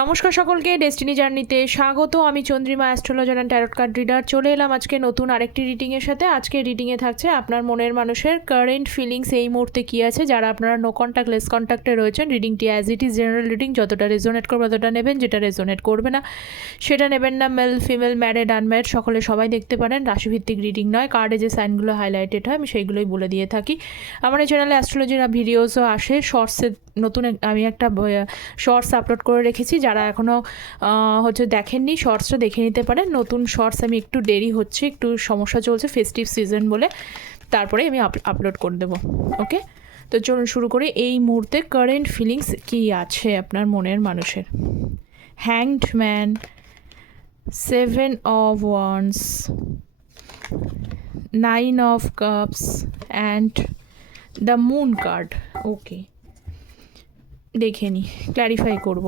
নমস্কার সকলকে ডেস্টিনি জার্নিতে স্বাগত। আমি Chandrima astrologer and tarot card reader চলে এলাম আজকে নতুন আরেকটি রিডিংয়ের সাথে। আজকে রিডিংয়ে থাকছে আপনার মনের মানুষের কারেন্ট ফিলিংস এই মুহূর্তে কী আছে, যারা আপনারা নো কন্ট্যাক্ট লেস কন্ট্যাক্টে রয়েছেন। রিডিংটি as it is general reading যতটা রেজোনেট করবে ততটা নেবেন, যেটা রেজোনেট করবে না, সেটা নেবেন না। মেল ফিমেল ম্যারেড আনম্যারিড সকলে সবাই দেখতে পারেন। রাশিভিত্তিক রিডিং নয় কার্ডে যে সাইনগুলো হাইলাইটেড হয়, আমি সেইগুলোই বলে দিয়ে থাকি। আমার এই চ্যানেলে অ্যাস্ট্রোলজির ভিডিওসও আসে শর্টসে নতুন আমি একটা শর্টস আপলোড করে রেখেছি। যারা এখনও হচ্ছে দেখেননি শর্টসটা দেখে নিতে পারেন। নতুন শর্টস আমি একটু দেরি হচ্ছে, একটু সমস্যা চলছে ফেস্টিভ সিজন বলে। তারপরে আমি আপলোড করে দেবো ওকে তো চলুন শুরু করে। এই মুহূর্তে কারেন্ট ফিলিংস কী আছে আপনার মনের মানুষের? Hanged man seven of wands nine of cups and the moon card okay দেখে নিই ক্ল্যারিফাই করব।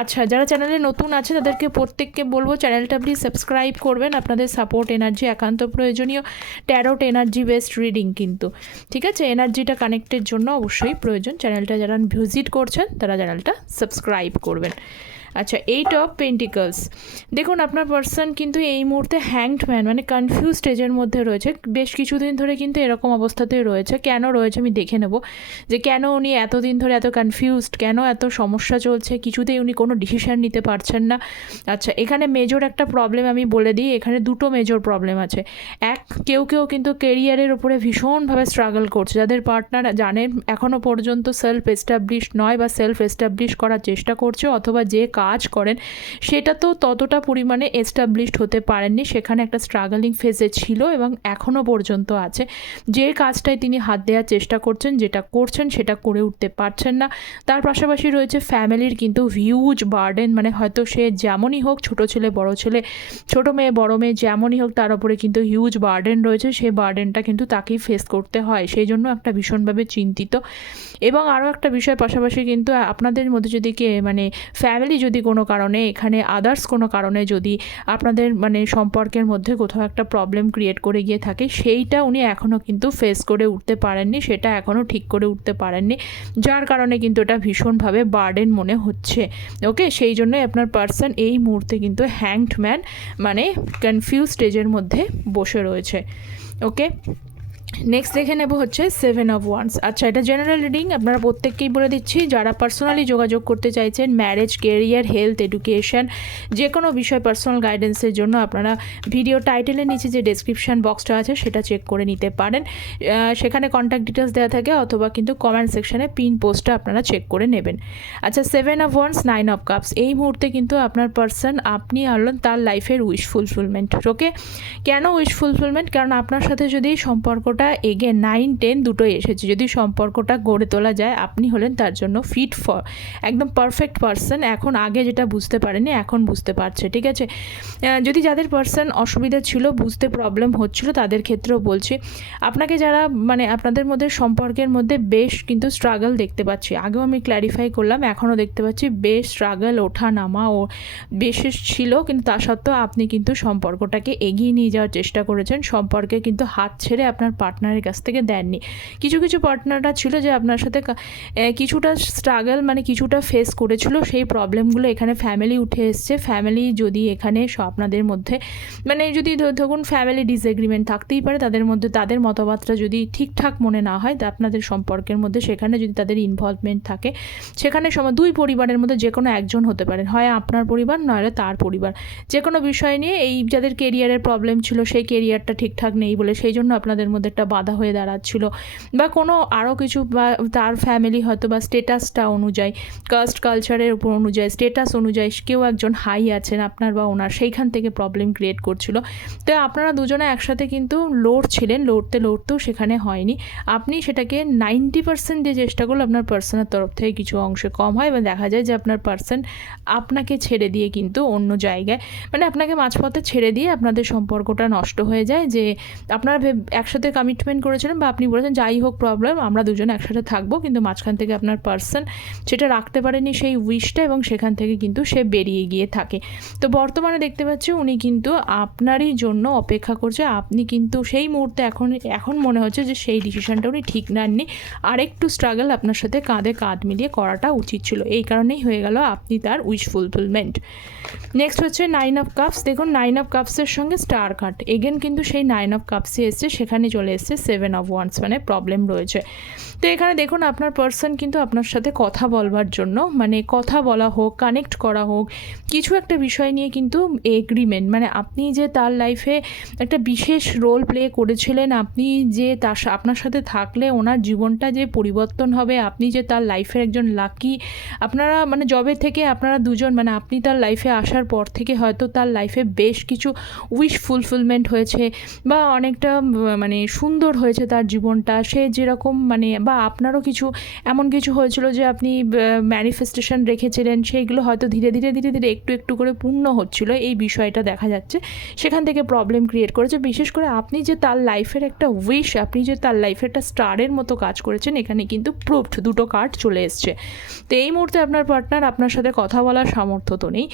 আচ্ছা যারা চ্যানেলে নতুন আছে, তাদেরকে প্রত্যেককে বলব চ্যানেলটা প্লিজ সাবস্ক্রাইব করবেন। আপনাদের সাপোর্ট এনার্জি একান্ত প্রয়োজনীয়। ট্যারোট এনার্জি বেস্ট রিডিং কিন্তু। ঠিক আছে? এনার্জিটা কানেক্টের জন্য অবশ্যই প্রয়োজন। চ্যানেলটা যারা ভিজিট করছেন, তারা চ্যানেলটা সাবস্ক্রাইব করবেন। আচ্ছা এইট অফ পেন্টিকলস দেখুন, আপনার পার্সন কিন্তু এই মুহূর্তে হ্যাংড ম্যান মানে কনফিউজ স্টেজের মধ্যে রয়েছে। বেশ কিছুদিন ধরে কিন্তু এরকম অবস্থাতেই রয়েছে। কেন রয়েছে আমি দেখে নেব যে কেন উনি এতদিন ধরে এত কনফিউজড কেন এত সমস্যা চলছে, কিছুতেই উনি কোনো ডিসিশন নিতে পারছেন না। আচ্ছা এখানে মেজর একটা প্রবলেম আমি বলে দিই, এখানে দুটো মেজর প্রবলেম আছে। এক, কেউ কেউ কিন্তু কেরিয়ারের উপরে ভীষণভাবে স্ট্রাগল করছে। যাদের পার্টনার জানেন এখনও পর্যন্ত সেলফ এস্টাবলিশ নয় বা সেলফ এস্টাবলিশ করার চেষ্টা করছে, অথবা যে কাজ করেন, সেটা তো ততটা পরিমাণে এস্টাবলিশড হতে পারেননি। সেখানে একটা স্ট্রাগলিং ফেজে ছিল এবং এখনও পর্যন্ত আছে। যে কাজটায় তিনি হাত দেওয়ার চেষ্টা করছেন, যেটা করছেন, সেটা করে উঠতে পারছেন না। তার পাশাপাশি রয়েছে ফ্যামিলির কিন্তু হিউজ বার্ডেন মানে হয়তো সে যেমনই হোক, ছোট ছেলে, বড় ছেলে, ছোট মেয়ে, বড় মেয়ে, যেমনই হোক, তার উপরে কিন্তু হিউজ বার্ডেন রয়েছে। সেই বার্ডেনটা কিন্তু তাকেই ফেস করতে হয়। সেই জন্য একটা ভীষণভাবে চিন্তিত। এবং আরও একটা বিষয় পাশাপাশি কিন্তু আপনাদের মধ্যে যদি কে মানে ফ্যামিলি যদি কোনো কারণে, এখানে আদার্স কোনো কারণে যদি আপনাদের মানে সম্পর্কের মধ্যে কোথাও একটা প্রবলেম ক্রিয়েট করে গিয়ে থাকে, সেইটা উনি এখনও কিন্তু ফেস করে উঠতে পারেননি, সেটা এখনও ঠিক করে উঠতে পারেননি, যার কারণে কিন্তু এটা ভীষণভাবে বার্ডেন মনে হচ্ছে। ওকে সেই জন্যই আপনার পার্সন এই মুহূর্তে কিন্তু হ্যাংড ম্যান মানে কনফিউজ স্টেজের মধ্যে বসে রয়েছে। ওকে নেক্সট দেখে নেব হচ্ছে সেভেন অফ ওয়ান্স আচ্ছা এটা জেনারেল রিডিং আপনারা প্রত্যেককেই বলে দিচ্ছি, যারা পার্সোনালি যোগাযোগ করতে চাইছেন ম্যারেজ কেরিয়ার হেলথ এডুকেশন যে কোনো বিষয় পার্সোনাল গাইডেন্সের জন্য আপনারা ভিডিও টাইটেলের নিচে যে ডেসক্রিপশন বক্সটা আছে, সেটা চেক করে নিতে পারেন। সেখানে কন্ট্যাক্ট ডিটেলস দেওয়া থাকে, অথবা কিন্তু কমেন্ট সেকশনে পিন পোস্টটা আপনারা চেক করে নেবেন। আচ্ছা seven of wands nine of cups এই মুহূর্তে কিন্তু আপনার পার্সন আপনি হলেন তার লাইফের উইশ ফুলফিলমেন্ট ওকে কেন উইশ ফুলফিলমেন্ট কারণ আপনার সাথে যদি সম্পর্কটা এগে নাইন টেন দুটোই এসেছে। যদি সম্পর্কটা গড়ে তোলা যায়, আপনি হলেন তার জন্য ফিট ফর একদম পারফেক্ট পারসন এখন আগে যেটা বুঝতে পারেনি, এখন বুঝতে পারছে, ঠিক আছে? যদি যাদের পার্সন অসুবিধা ছিল, বুঝতে প্রবলেম হচ্ছিল, তাদের ক্ষেত্রেও বলছি, আপনাকে যারা মানে আপনাদের মধ্যে সম্পর্কের মধ্যে বেশ কিন্তু স্ট্রাগল দেখতে পাচ্ছি। আগেও আমি ক্ল্যারিফাই করলাম, এখনও দেখতে পাচ্ছি, বেশ স্ট্রাগল ওঠা নামা ও বেশ ছিল, কিন্তু তা সত্ত্বেও আপনি কিন্তু সম্পর্কটাকে এগিয়ে নিয়ে যাওয়ার চেষ্টা করেছেন। সম্পর্কে কিন্তু হাত ছেড়ে আপনার পার্টনারের কাছ থেকে দেননি। কিছু কিছু পার্টনাররা ছিল যে আপনার সাথে কিছুটা স্ট্রাগল মানে কিছুটা ফেস করেছিল। সেই প্রবলেমগুলো এখানে ফ্যামিলি উঠে এসছে। ফ্যামিলি যদি এখানে আপনাদের মধ্যে মানে যদি ধরুন ফ্যামিলি ডিসএগ্রিমেন্ট থাকতেই পারে, তাদের মধ্যে তাদের মতবাদটা যদি ঠিকঠাক মনে না হয়, তা আপনাদের সম্পর্কের মধ্যে সেখানে যদি তাদের ইনভলভমেন্ট থাকে, সেখানে দুই পরিবারের মধ্যে যে কোনো একজন হতে পারেন হয় আপনার পরিবার নইলে তার পরিবার। যে কোনো বিষয় নিয়ে এই যাদের কেরিয়ারের প্রবলেম ছিল, সেই কেরিয়ারটা ঠিকঠাক নেই বলে, সেই জন্য আপনাদের মধ্যে একটা বাধা হয়ে দাঁড়াচ্ছিল। বা কোনো আরও কিছু বা তার ফ্যামিলি হয়তো বা স্টেটাসটা অনুযায়ী কাস্ট কালচারের উপর অনুযায়ী স্টেটাস অনুযায়ী কেউ একজন হাই আছেন আপনার বা ওনার, সেইখান থেকে প্রবলেম ক্রিয়েট করছিল। তো আপনারা দুজনে একসাথে কিন্তু লড়ছিলেন, লড়তে, লড়তেও সেখানে হয়নি। আপনি সেটাকে নাইনটি পার্সেন্ট যে চেষ্টা করলে আপনার পার্সনের তরফ থেকে কিছু অংশে কম হয় বা দেখা যায় যে আপনার পার্সন আপনাকে ছেড়ে দিয়ে কিন্তু অন্য জায়গায় মানে আপনাকে মাঝপথে ছেড়ে দিয়ে আপনাদের সম্পর্কটা নষ্ট হয়ে যায় যে আপনারা একসাথে কমিটমেন্ট করেছিলেন বা আপনি বলেছেন, যাই হোক প্রবলেম আমরা দুজন একসাথে থাকব। কিন্তু মাঝখান থেকে আপনার পার্সন সেটা রাখতে পারেনি সেই উইশটা এবং সেখান থেকে কিন্তু সে বেরিয়ে গিয়ে থাকে। তো বর্তমানে দেখতে পাচ্ছি উনি কিন্তু আপনারই জন্য অপেক্ষা করছে। আপনি কিন্তু সেই মুহূর্তে এখন এখন মনে হচ্ছে যে সেই ডিসিশনটা উনি ঠিক নেননি। আরেকটু স্ট্রাগল আপনার সাথে কাঁধে কাঁধ মিলিয়ে করাটা উচিত ছিল। এই কারণেই হয়ে গেল আপনি তার উইশ ফুলফিলমেন্ট নেক্সট হচ্ছে নাইন অফ কাপস দেখুন নাইন অফ কাপসের সঙ্গে স্টার কাট এগেন কিন্তু সেই নাইন অফ কাপসে এসছে, সেখানে চলে এসছে সেভেন অফ ওয়ান্স মানে প্রবলেম রয়েছে। তো এখানে দেখুন, আপনার পার্সন কিন্তু আপনার সাথে কথা বলবার জন্য মানে কথা বলা হোক কানেক্ট করা হোক, কিছু একটা বিষয় নিয়ে কিন্তু এগ্রিমেন্ট মানে আপনি যে তার লাইফে একটা বিশেষ রোল প্লে করেছিলেন, আপনি যে তার আপনার সাথে থাকলে ওনার জীবনটা যে পরিবর্তন হবে, আপনি যে তার লাইফের একজন লাকি আপনারা মানে জবে থেকে আপনারা দুজন মানে আপনি তার লাইফে আসার পর থেকে হয়তো তার লাইফে বেশ কিছু উইশ ফুলফিলমেন্ট হয়েছে, বা অনেকটা মানে সুন্দর হয়েছে তার জীবনটা। সে যেরকম মানে বা আপনারও কিছু এমন কিছু হয়েছিল যে আপনি ম্যানিফেস্টেশন রেখেছিলেন, সেইগুলো হয়তো ধীরে ধীরে ধীরে ধীরে একটু একটু করে পূর্ণ হচ্ছিল এই বিষয়টা দেখা যাচ্ছে। সেখান থেকে প্রবলেম ক্রিয়েট করেছে। বিশেষ করে আপনি যে তার লাইফের একটা উইশ আপনি যে তার লাইফের একটা স্টারের মতো কাজ করেছেন, এখানে কিন্তু প্রুফড দুটো কার্ড চলে এসছে। তো এই মুহূর্তে আপনার পার্টনার আপনার সাথে কথা বলার সামর্থ্য তো নেই।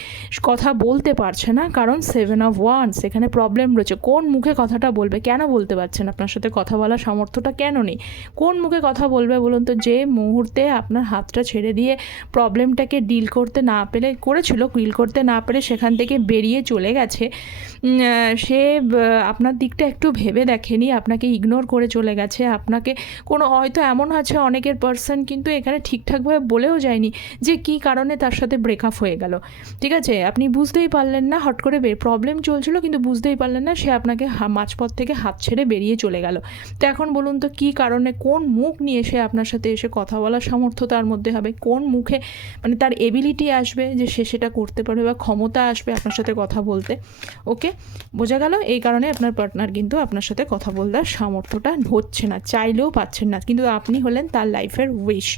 কথা বলতে পারছে না, কারণ সেভেন অফ ওয়ান্স এখানে প্রবলেম রয়েছে। কোন মুখে কথাটা বলবে, কেন বলতে পারছেন আপনার সাথে? কথা বলার সামর্থ্যটা কেন নেই? কোন মুখে কথা বলবে বলুন তো? যে মুহূর্তে আপনার হাতটা ছেড়ে দিয়ে প্রবলেমটাকে ডিল করতে না পেরে, করেছিল, ডিল করতে না পেরে সেখান থেকে বেরিয়ে চলে গেছে সে আপনার দিকটা একটু ভেবে দেখেনি, আপনাকে ইগনোর করে চলে গেছে, আপনাকে কোনো, হয়তো এমন আছে অনেকের পার্সন কিন্তু এখানে ঠিকঠাকভাবে বলেও যায়নি যে কী কারণে তার সাথে ব্রেকআপ হয়ে গেল। ঠিক আছে? আপনি বুঝতেই পারলেন না, হট করে প্রবলেম চলছিল কিন্তু বুঝতেই পারলেন না, সে আপনাকে মাঝপথ থেকে হাত ছেড়ে বেরিয়ে চলে গেল তো এখন বলুন তো, কী কারণে, কোন মুখ নিয়ে সে আপনার সাথে এসে কথা বলার সামর্থ্য তার মধ্যে হবে? কোন মুখে মানে তার এবিলিটি আসবে যে সে সেটা করতে পারবে বা ক্ষমতা আসবে আপনার সাথে কথা বলতে? ওকে? বোঝা গেল? এই কারণে আপনার পার্টনার কিন্তু আপনার সাথে কথা বলার সামর্থ্যটা হচ্ছে না, চাইলেও পাচ্ছেন না। কিন্তু আপনি হলেন তার লাইফের উইশ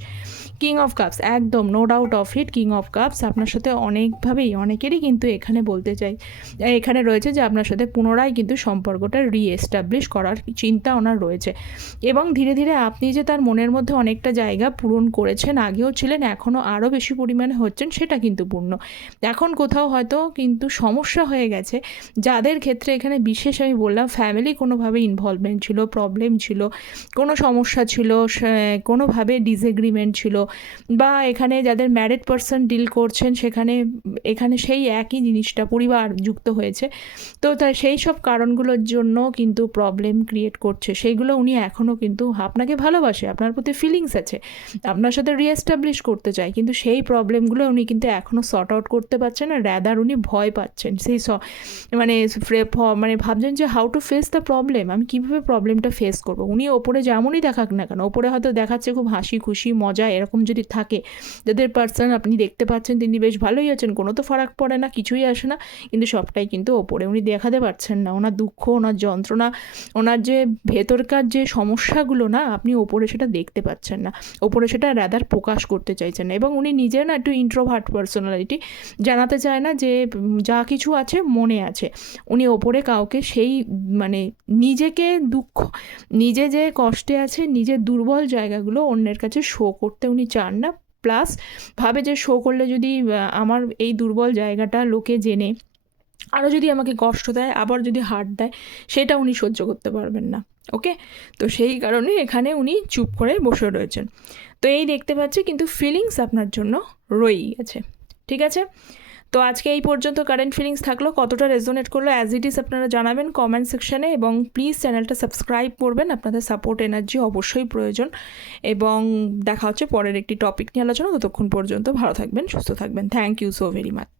কিং অফ কাপস একদম no doubt of it king of cups আপনার সাথে অনেকভাবেই, অনেকেরই কিন্তু এখানে বলতে চাই। এখানে রয়েছে যে আপনার সাথে পুনরায় কিন্তু সম্পর্কটা রিএস্টাবলিশ করার চিন্তা ওনার রয়েছে। এবং ধীরে ধীরে আপনি যে তার মনের মধ্যে অনেকটা জায়গা পূরণ করেছেন, আগেও ছিলেন, এখনও আরও বেশি পরিমাণে হচ্ছেন, সেটা কিন্তু পূর্ণ। এখন কোথাও হয়তো কিন্তু সমস্যা হয়ে গেছে। যাদের ক্ষেত্রে এখানে বিশেষ আমি বললাম ফ্যামিলি কোনোভাবে ইনভলভমেন্ট ছিল প্রবলেম ছিল, কোনো সমস্যা ছিল কোনোভাবে ডিসএগ্রিমেন্ট ছিল বা এখানে যাদের ম্যারিড পার্সন ডিল করছেন, সেখানে, এখানে সেই একই জিনিসটা পরিবার যুক্ত হয়েছে। তো তাই সেই সব কারণগুলোর জন্য কিন্তু প্রবলেম ক্রিয়েট করছে। সেইগুলো উনি এখনও কিন্তু আপনাকে ভালোবাসে, আপনার প্রতি ফিলিংস আছে। আপনার সাথে রিএস্টাবলিশ করতে চায়, কিন্তু সেই প্রবলেমগুলো উনি কিন্তু এখনও সর্ট আউট করতে পারছেন না র্যাদার উনি ভয় পাচ্ছেন। সেই মানে মানে ভাবছেন যে how to face the problem আমি কীভাবে প্রবলেমটা ফেস করব? উনি ওপরে যেমনই দেখাক না কেন, ওপরে হয়তো দেখাচ্ছে খুব হাসি খুশি, মজা, এরকম যদি থাকে, যাদের পার্সন আপনি দেখতে পাচ্ছেন তিনি বেশ ভালোই আছেন, কোনো তো ফারাক পড়ে না, কিছুই আসে না, কিন্তু সবটাই কিন্তু ওপরে উনি দেখাতে পারছেন না। ওনার দুঃখ, ওনার যন্ত্রণা, ওনার যে ভেতরকার যে সমস্যাগুলো না, আপনি ওপরে সেটা দেখতে পাচ্ছেন না। ওপরে সেটা রাদার প্রকাশ করতে চাইছেন না। এবং উনি নিজে না একটু ইন্ট্রোভার্ট পার্সোনালিটি জানাতে চায় না যে, যা কিছু আছে মনে আছে। উনি ওপরে কাউকে সেই মানে নিজেকে দুঃখ, নিজে যে কষ্টে আছে, নিজের দুর্বল জায়গাগুলো অন্যের কাছে শো করতে উনি চান না। প্লাস ভাবে যে শো করলে যদি আমার এই দুর্বল জায়গাটা লোকে জেনে আরও যদি আমাকে কষ্ট দেয়, আবার যদি হার্ট দেয়, সেটা উনি সহ্য করতে পারবেন না। ওকে তো সেই কারণে এখানে উনি চুপ করে বসে রয়েছেন। তো এই দেখতে পাচ্ছি, কিন্তু ফিলিংস আপনার জন্য রয়েই গেছে ঠিক আছে? তো আজকে এই পর্যন্ত কারেন্ট ফিলিংস থাকল, কতটা রেজোনেট করল অ্যাজ ইট ইস আপনারা জানাবেন কমেন্ট সেকশানে এবং প্লিজ চ্যানেলটা সাবস্ক্রাইব করবেন, আপনাদের সাপোর্ট এনার্জি অবশ্যই প্রয়োজন এবং দেখা হচ্ছে পরের একটি টপিক নিয়ে আলোচনা, ততক্ষণ পর্যন্ত ভালো থাকবেন, সুস্থ থাকবেন thank you so very much